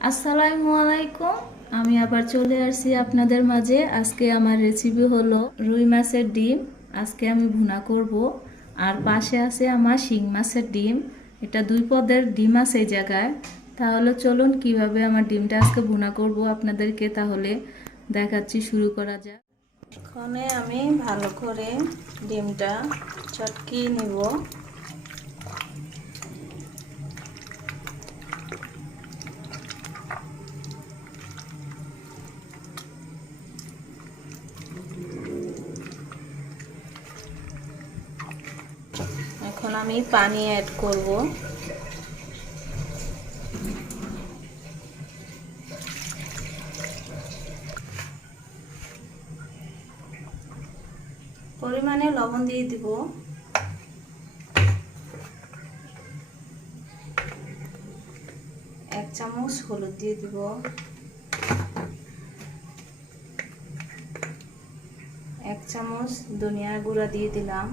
আসসালামু আলাইকুম। আমি আবার চলে আসছি আপনাদের মাঝে। আজকে আমার রেসিপি হলো রুই মাছের ডিম। আজকে আমি ভুনা করব। আর পাশে আছে আমার শিং মাছের ডিম। এটা দুই পদের ডিম আছে এই জায়গায়। তাহলে চলুন কিভাবে আমার ডিমটা আজকে ভুনা করব আপনাদেরকে তাহলে দেখাচ্ছি। শুরু করা যাক। এখানে আমি ভালো করে ডিমটা চটকিয়ে নিব। এখন আমি পানি অ্যাড করব। পরিমাণে লবণ দিয়ে দিব। এক চামচ হলুদ দিয়ে দিব। এক চামচ ধনিয়া গুঁড়া দিয়ে দিলাম।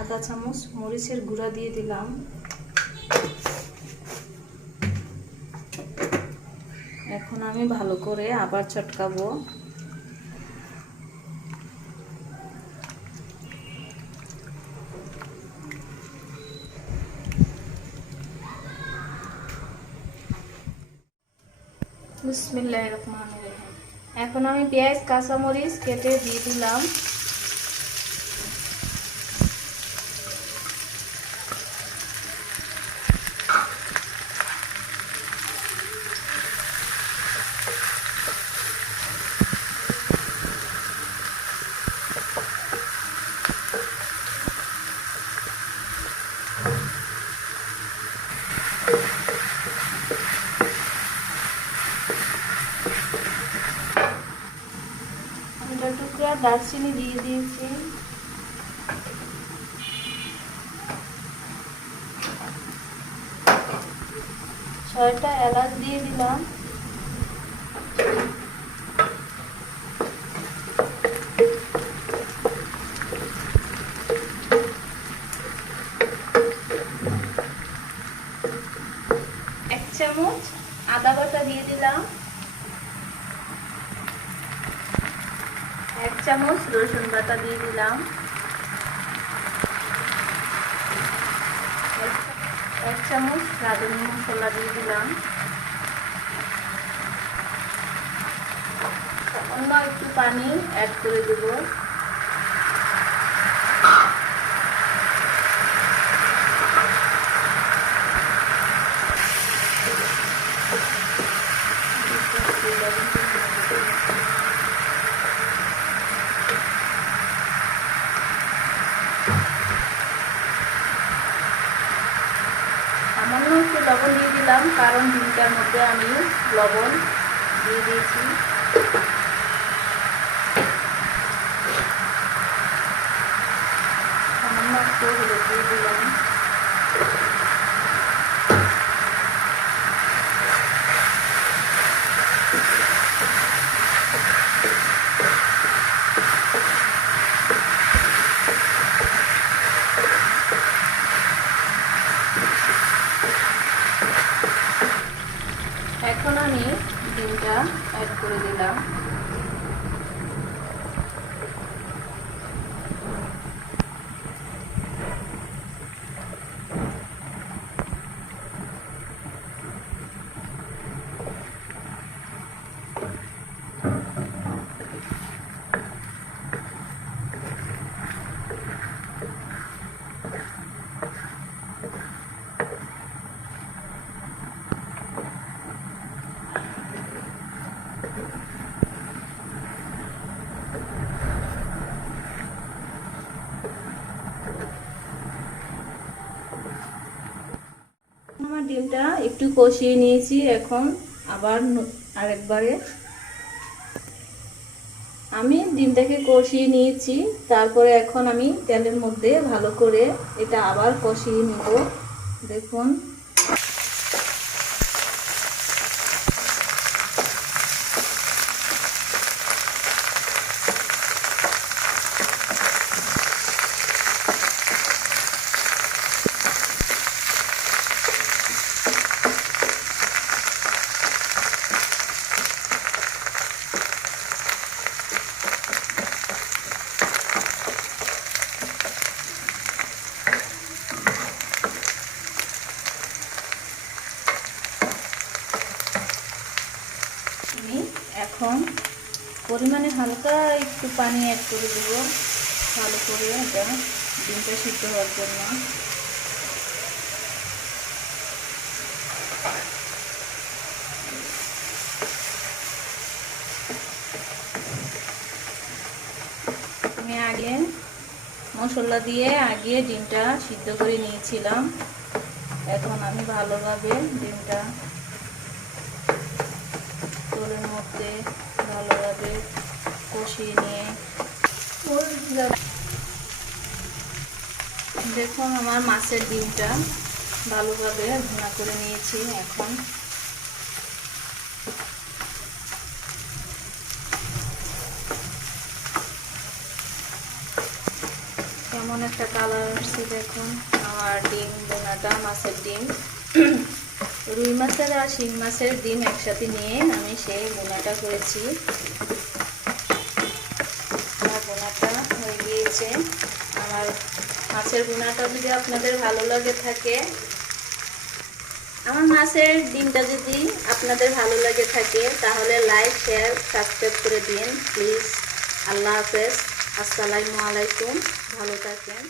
আধা চামচ মরিচের গুঁড়া দিয়ে দিলাম। এখন আমি ভালো করে আবার চটকাবো। বিসমিল্লাহির রহমানির রহিম। এখন আমি পেঁয়াজ কাঁচামরিচ কেটে দিয়ে দিলাম। টুকরা দারচিনি দিয়ে দিয়েছি। ছয়টা এলাচ দিয়ে দিলাম। এক চামচ আদা বাটা দিয়ে দিলাম। এক চামচ রসুন বাটা দিয়ে দিলাম। এক চামচ রাঁধুনি মশলা দিয়ে দিলাম। অন্য একটু পানি অ্যাড করে দেব। সামান্য একটু লবণ দিয়ে দিলাম, কারণ ডিমটার মধ্যে আমি লবণ দিয়ে দিয়েছি। সামান্য একটু হলুদ দিয়ে দিলাম। এখন আমি ডিমটা অ্যাড করে দিলাম। আমার ডিমটা একটু কষিয়ে নিয়েছি। এখন আবার আরেকবারে আমি ডিমটাকে কষিয়ে নিয়েছি। তারপরে এখন আমি তেলের মধ্যে ভালো করে এটা আবার কষিয়ে নেব। দেখুন হালকা একটু পানি অ্যাড করে দেব ভালো করে এটা ডিমটা সিদ্ধ হওয়ার জন্য। আমি আগে মশলা দিয়ে আগে ডিমটা সিদ্ধ করে নিয়েছিলাম। এখন আমি ভালোভাবে ডিমটা তেলের মধ্যে ভালোভাবে কষিয়ে নিয়ে দেখুন আমার মাছের ডিমটা ভালোভাবে ভুনা করে নিয়েছি। এখন কেমন একটা কালার আসছে দেখুন আমার ডিম ভুনাটা, মাছের ডিম। রুই মাছের আর শিং মাছের ডিম একসাথে নিয়ে আমি সেই ভুনাটা করেছি। আমার ভুনাটা হয়ে গিয়েছে। আমার মাছের ভুনাটা যদি আপনাদের ভালো লাগে থাকে, আমার মাছের ডিমটা যদি আপনাদের ভালো লাগে থাকে তাহলে লাইক, শেয়ার, সাবস্ক্রাইব করে দিন প্লিজ। আল্লাহ হাফেজ, আসসালামু আলাইকুম, ভালো থাকেন।